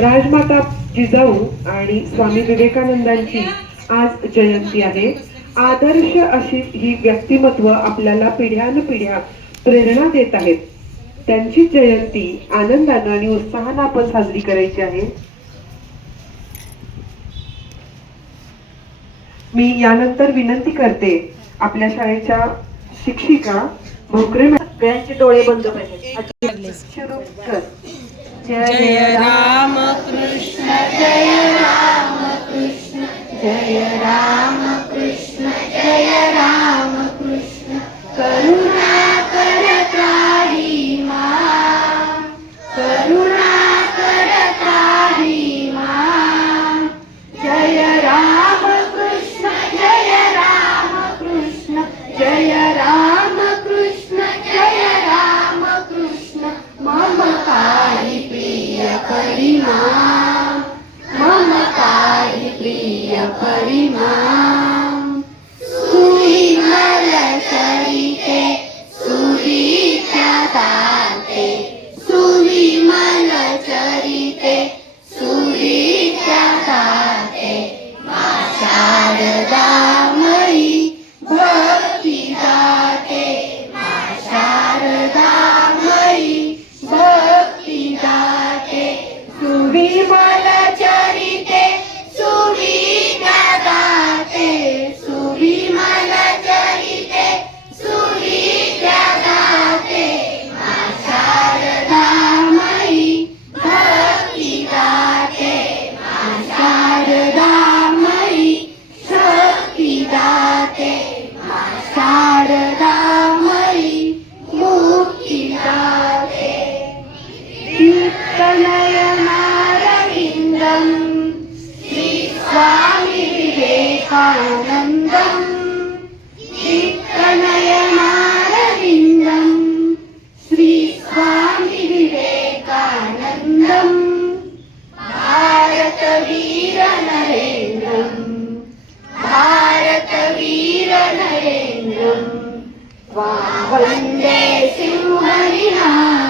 राजमाता जिजाऊ आणि स्वामी विवेकानंदांची आज जयंती आहे. आदर्श अशी ही व्यक्तिमत्व आपल्याला पिढ्यानपिढ्या प्रेरणा देत आहेत. त्यांची जयंती आनंदाने आणि उत्साहाने आपण साजरी करायची आहे. मी यानंतर विनंती करते आपल्या शाळेच्या शिक्षिका भोकरे सगळ्यांचे डोळे बंद पाहिजे. सुरू कर. जय राम कृष्ण जय राम कृष्ण जय राम कृष्ण जय राम कृष्ण करुणा करत राही मा करुणा करत राही मा जय राम कृष्ण जय राम कृष्ण जय राम कृष्ण जय राम कृष्ण ममकारी प्रिय परिमा ममकारी प्रिय परिमा सुविमल चरिते सुविद्या दाते सुविमल चरिते सुविद्या दाते मा शारदा मयी भक्ती दाते मा शारदा मयी भक्ती दाते सुविमल चरिते सुविद्या दाते सुविमल चरिते सुविद्या दाते मा शारदा मयी भक्ती दाते मा शारदा मयी शक्ती दाते मा शारदा मयी मुक्ती दाते दीप्तनयनारविन्दं श्री स्वामी विवेकानन्दं दीप्तनयनारविन्दं श्री स्वामी विवेकानन्दं भारतवीर नरेन्द्रं भारतवीर नरेन्द्रं वन्दे सिंहनिनादम्